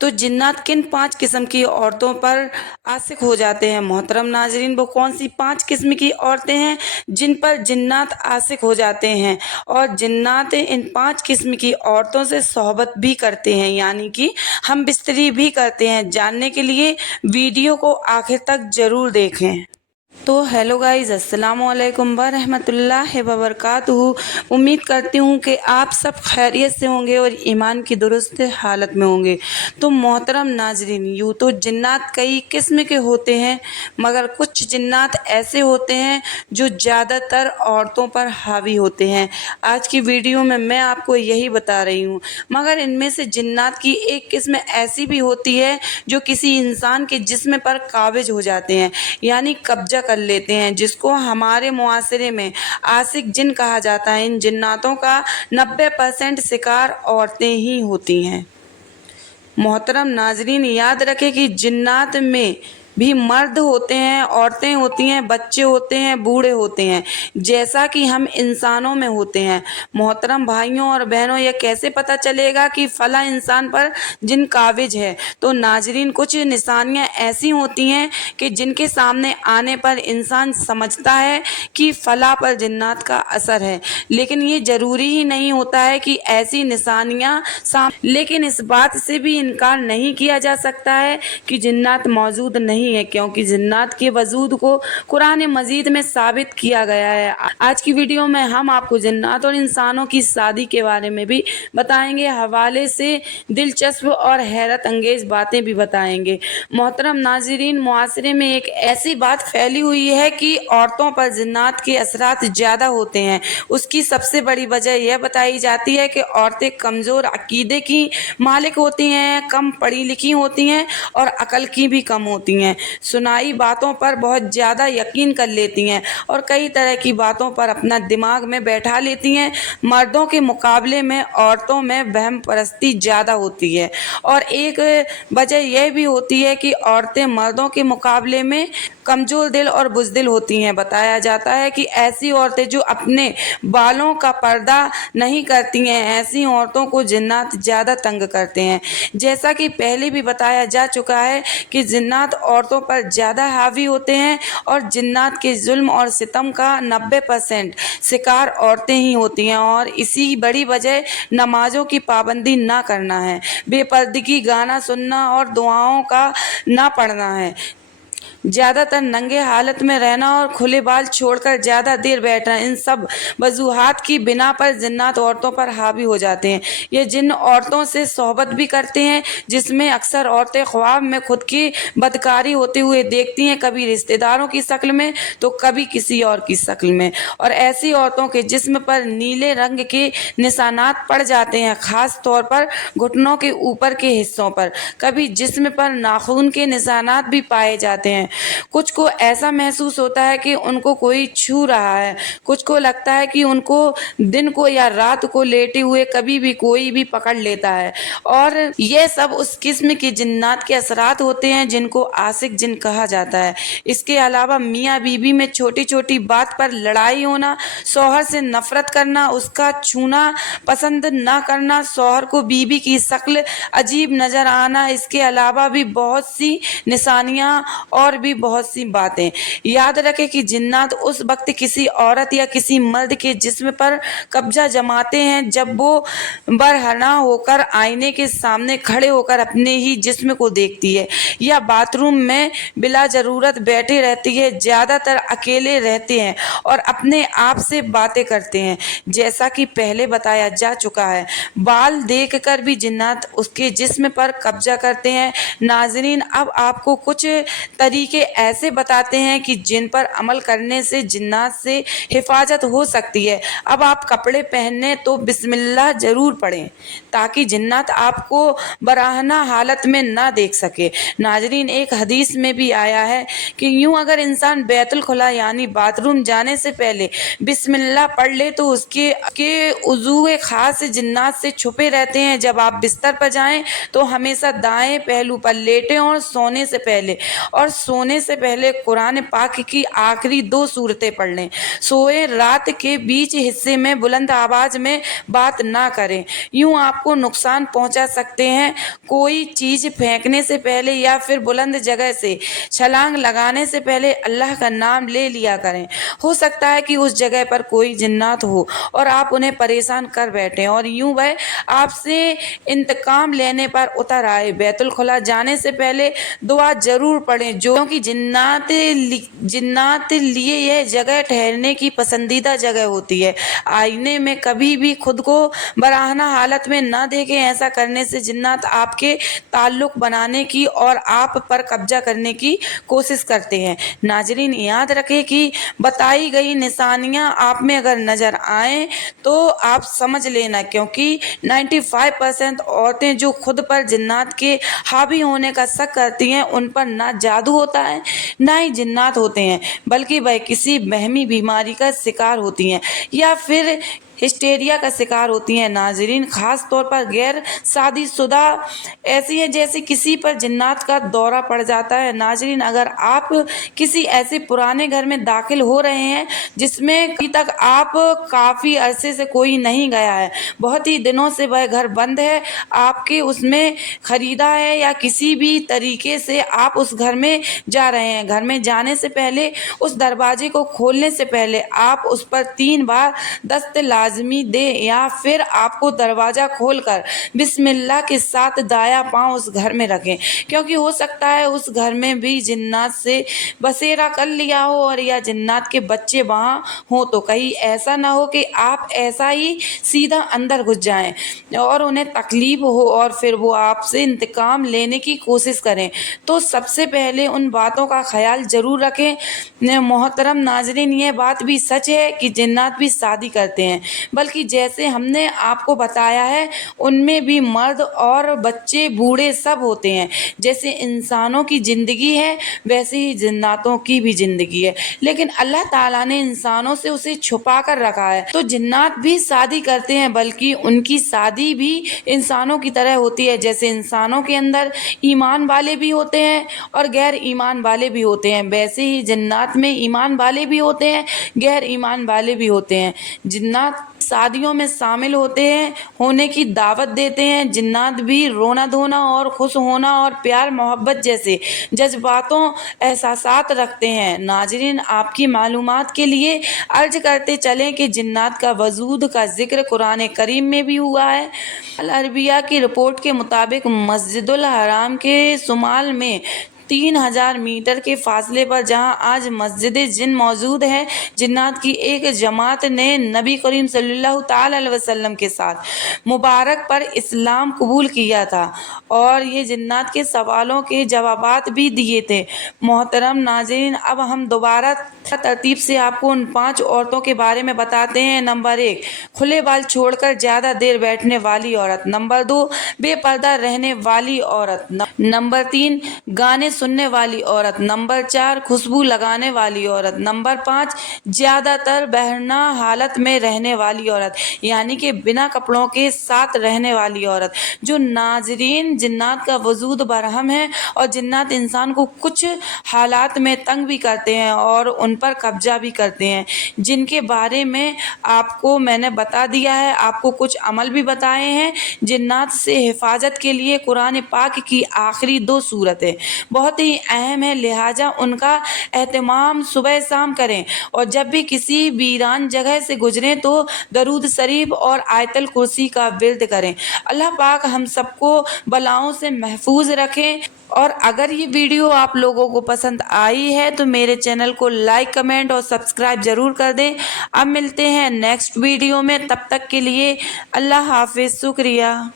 تو जिन्नात किन 5 किस्म की औरतों पर आशिक हो जाते हैं? मोहतरम नाजरीन, वो कौन सी 5 किस्म की औरतें हैं जिन पर जिन्नात आशिक हो जाते हैं? और जिन्नात इन 5 किस्म की औरतों से सोहबत भी करते हैं, यानी कि हम बिस्तरी भी करते हैं। जानने के लिए वीडियो को आखिर तक जरूर देखें। तो हेलो गाइज़, अस्सलाम वालेकुम व रहमतुल्लाहि व बरकातुहू। उम्मीद करती हूँ कि आप सब खैरियत से होंगे और ईमान की दुरुस्त हालत में होंगे। तो मोहतरम नाजरीन, यूँ तो जिन्नात कई किस्म के होते हैं, मगर कुछ जिन्नात ऐसे होते हैं जो ज़्यादातर औरतों पर हावी होते हैं। आज की वीडियो में मैं आपको यही बता रही हूँ। मगर इनमें से जिन्नात की एक किस्म ऐसी भी होती है जो किसी इंसान के जिस्म पर काबिज हो जाते हैं, यानी कब्जा कर लेते हैं, जिसको हमारे मुआशरे में आशिक जिन कहा जाता है। इन जिन्नातों का 90% शिकार औरतें ही होती हैं। मोहतरम नाजरीन, याद रखें कि जिन्नात में भी मर्द होते हैं, औरतें होती हैं, बच्चे होते हैं, बूढ़े होते हैं, जैसा कि हम इंसानों में होते हैं। मोहतरम भाइयों और बहनों, यह कैसे पता चलेगा कि फला इंसान पर जिन काबिज है? तो नाजरीन, कुछ निशानियां ऐसी होती हैं कि जिनके सामने आने पर इंसान समझता है कि फला पर जिन्नात का असर है, लेकिन ये ज़रूरी ही नहीं होता है कि ऐसी निशानियां लेकिन इस बात से भी इनकार नहीं किया जा सकता है कि जिन्नात मौजूद नहीं है, क्योंकि जिन्नात के वजूद को कुरान मजीद में साबित किया गया है। आज की वीडियो में हम आपको जिन्नात और इंसानों की शादी के बारे में भी बताएंगे, हवाले से दिलचस्प और हैरत अंगेज बातें भी बताएंगे। मोहतरम नाजरीन, मुआशरे में एक ऐसी बात फैली हुई है कि औरतों पर जिन्नात के असरात ज़्यादा होते हैं। उसकी सबसे बड़ी वजह यह बताई जाती है कि औरतें कमज़ोर अकीदे की मालिक होती हैं, कम पढ़ी लिखी होती हैं और अकल की भी कम होती हैं। सुनाई बातों पर बहुत ज़्यादा यकीन कर लेती हैं और कई तरह की बातों पर अपना दिमाग में बैठा लेती हैं। मर्दों के मुकाबले में औरतों में वहम परस्ती ज़्यादा होती है, और एक वजह यह भी होती है कि औरतें मर्दों के मुकाबले में कमज़ोर दिल और बुज़दिल होती हैं। बताया जाता है कि ऐसी औरतें जो अपने बालों का पर्दा नहीं करती हैं, ऐसी औरतों को जिन्नात ज़्यादा तंग करते हैं। जैसा कि पहले भी बताया जा चुका है कि जिन्नात औरतों पर ज़्यादा हावी होते हैं और जिन्नात के जुल्म और सितम का 90% शिकार औरतें ही होती हैं, और इसी बड़ी वजह नमाजों की पाबंदी ना करना है, बेपर्दगी, गाना सुनना और दुआओं का ना पढ़ना है, ज़्यादातर नंगे हालत में रहना और खुले बाल छोड़कर ज़्यादा देर बैठना। इन सब वजूहात की बिना पर जिन्नात औरतों पर हावी हो जाते हैं। ये जिन औरतों से सोहबत भी करते हैं, जिसमें अक्सर औरतें ख्वाब में खुद की बदकारी होते हुए देखती हैं, कभी रिश्तेदारों की शक्ल में तो कभी किसी और की शक्ल में। और ऐसी औरतों के जिस्म पर नीले रंग के निशानात पड़ जाते हैं, ख़ास तौर पर घुटनों के ऊपर के हिस्सों पर। कभी जिस्म पर नाखून के निशानात भी पाए जाते हैं। कुछ को ऐसा महसूस होता है कि उनको कोई छू रहा है, कुछ को लगता है कि उनको दिन को या रात को लेटे हुए कभी भी कोई भी पकड़ लेता है। और ये सब उस किस्म की जिन्नात के असरात होते हैं जिनको आशिक जिन कहा जाता है। इसके अलावा मियाँ बीबी में छोटी छोटी बात पर लड़ाई होना, शौहर से नफरत करना, उसका छूना पसंद ना करना, शौहर को बीबी की शक्ल अजीब नजर आना, इसके अलावा भी बहुत सी निशानियां और भी बहुत सी बातें। याद रखें कि जिन्नात उस वक्त किसी औरत या किसी मर्द के जिस्म पर कब्जा जमाते हैं जब वो बरहना होकर आईने के सामने खड़े होकर अपने ही जिस्म को देखती है, या बाथरूम में बिला जरूरत बैठे रहती है, ज़्यादातर अकेले रहते हैं और अपने आप से बातें करते हैं। जैसा कि पहले बताया जा चुका है, बाल देखकर भी जिन्नात उसके जिस्म पर कब्जा करते हैं। नाजरीन, अब आपको कुछ तरीके ऐसे बताते हैं कि जिन पर अमल करने से जिन्नात से हिफाजत हो सकती है। अब आप कपड़े पहनने तो बिस्मिल्लाह ज़रूर पढ़ें, ताकि जिन्नात आपको बराहना हालत में ना देख सके। नाजरीन, एक हदीस में भी आया है कि यूँ अगर इंसान बैतुल खुला यानी बाथरूम जाने से पहले बिस्मिल्लाह पढ़ ले तो उसके उज़ूए खास जिन्नात से छुपे रहते हैं। जब आप बिस्तर पर जाएं तो हमेशा दाएं पहलू पर लेटें और सोने से पहले और सोने से पहले कुरान पाक की आखिरी 2 सूरतें पढ़ लें। सोए रात के बीच हिस्से में बुलंद आवाज में बात ना करें, यूं आपको नुकसान पहुंचा सकते हैं। कोई चीज फेंकने से पहले या फिर बुलंद जगह से छलांग लगाने से पहले अल्लाह का नाम ले लिया करें। हो सकता है कि उस जगह पर कोई जिन्नात हो और आप उन्हें परेशान कर बैठे और यूं वह आपसे इंतकाम लेने पर उतर आए। बैतुल खुला जाने से पहले दुआ जरूर पढ़ें, क्योंकि जिन्नात लिए यह जगह ठहरने की पसंदीदा जगह होती है। आईने में कभी भी खुद को बराहना हालत में ना देखें, ऐसा करने से जिन्नात आपके ताल्लुक बनाने की और आप पर कब्जा करने की कोशिश करते हैं। नाजरीन, याद रखें कि बताई गई निशानियां आप में अगर नजर आए तो आप समझ लेना, क्योंकि 95% औरतें जो खुद पर जिन्नात के हावी होने का शक करती हैं, उन पर ना जादू होता है ना ही जिन्नात होते हैं, बल्कि वह किसी वहमी बीमारी का शिकार होती हैं या फिर हिस्टेरिया का शिकार होती हैं। नाजरीन, खास तौर पर गैर शादीशुदा ऐसी है जैसे किसी पर जिन्नात का दौरा पड़ जाता है। नाजरीन, अगर आप किसी ऐसे पुराने घर में दाखिल हो रहे हैं जिसमें अभी तक आप काफी अरसे से कोई नहीं गया है, बहुत ही दिनों से वह घर बंद है, आपके उसमें खरीदा है या किसी भी तरीके से आप उस घर में जा रहे हैं, घर में जाने से पहले उस दरवाजे को खोलने से पहले आप उस पर 3 बार दस्त लाजमी दे या फिर आपको दरवाजा खोलकर बिस्मिल्लाह के साथ दाया पांव उस घर में रखें, क्योंकि हो सकता है उस घर में भी जिन्नात से बसेरा कर लिया हो और या जिन्नात के बच्चे वहां हो, तो कहीं ऐसा ना हो कि आप ऐसा ही सीधा अंदर घुस जाएं और उन्हें तकलीफ हो और फिर वो आपसे इंतकाम लेने की कोशिश करें। तो सबसे पहले उन बातों का ख्याल जरूर रखें। मोहतरम नाजरीन, ये बात भी सच है कि जिन्नात भी शादी करते हैं, बल्कि जैसे हमने आपको बताया है उनमें भी मर्द और बच्चे बूढ़े सब होते हैं। जैसे इंसानों की जिंदगी है वैसे ही जिन्नातों की भी जिंदगी है, लेकिन अल्लाह ताला ने इंसानों से उसे छुपा कर रखा है। तो जिन्नात भी शादी करते हैं, बल्कि उनकी शादी भी इंसानों की तरह होती है। जैसे इंसानों के अंदर ईमान वाले भी होते हैं और गैर ईमान वाले भी होते हैं, वैसे ही जिन्नात में ईमान वाले भी होते हैं, गैर ईमान वाले भी होते हैं। जिन्नात शादियों में शामिल होने की दावत देते हैं। जिन्नात भी रोना धोना और खुश होना और प्यार मोहब्बत जैसे जज्बातों एहसासात रखते हैं। नाजरीन, आपकी मालूमात के लिए अर्ज करते चलें कि जिन्नात का वजूद का जिक्र कुरान करीम में भी हुआ है। अल अरबिया की रिपोर्ट के मुताबिक मस्जिदुल हराम के शुमाल में 3000 मीटर के फासले पर जहां आज मस्जिद जिन मौजूद है, जिन्नात की एक जमात ने नबी करीम सल्लल्लाहु ताला अलैहि वसल्लम के साथ मुबारक पर इस्लाम कबूल किया था और ये जिन्नात के सवालों के जवाबात भी दिए थे। मोहतरम नाज़रीन, अब हम दोबारा तरतीब से आपको उन 5 औरतों के बारे में बताते हैं। नंबर 1, खुले बाल छोड़कर ज़्यादा देर बैठने वाली औरत। नंबर 2, बेपर्दा रहने वाली औरत। नंबर 3, गाने सुनने वाली औरत। नंबर 4, खुशबू लगाने वाली औरत। नंबर 5, ज़्यादातर बहरना हालत में रहने वाली औरत, यानी कि बिना कपड़ों के साथ रहने वाली औरत। जो नाजरीन, जिन्नात का वजूद बरहम है और जिन्नात इंसान को कुछ हालात में तंग भी करते हैं और उन पर कब्जा भी करते हैं, जिनके बारे में आपको मैंने बता दिया है। आपको कुछ अमल भी बताए हैं। जिन्नात से हिफाजत के लिए कुरान पाक की आखिरी 2 सूरतें बहुत ही अहम है, लिहाजा उनका एहतमाम सुबह शाम करें और जब भी किसी वीरान जगह से गुजरें तो दरूद शरीफ और आयतल कुर्सी का विर्द करें। अल्लाह पाक हम सबको बलाओं से महफूज रखें। और अगर ये वीडियो आप लोगों को पसंद आई है तो मेरे चैनल को लाइक, कमेंट और सब्सक्राइब जरूर कर दें। अब मिलते हैं नेक्स्ट वीडियो में, तब तक के लिए अल्लाह हाफिज, शुक्रिया।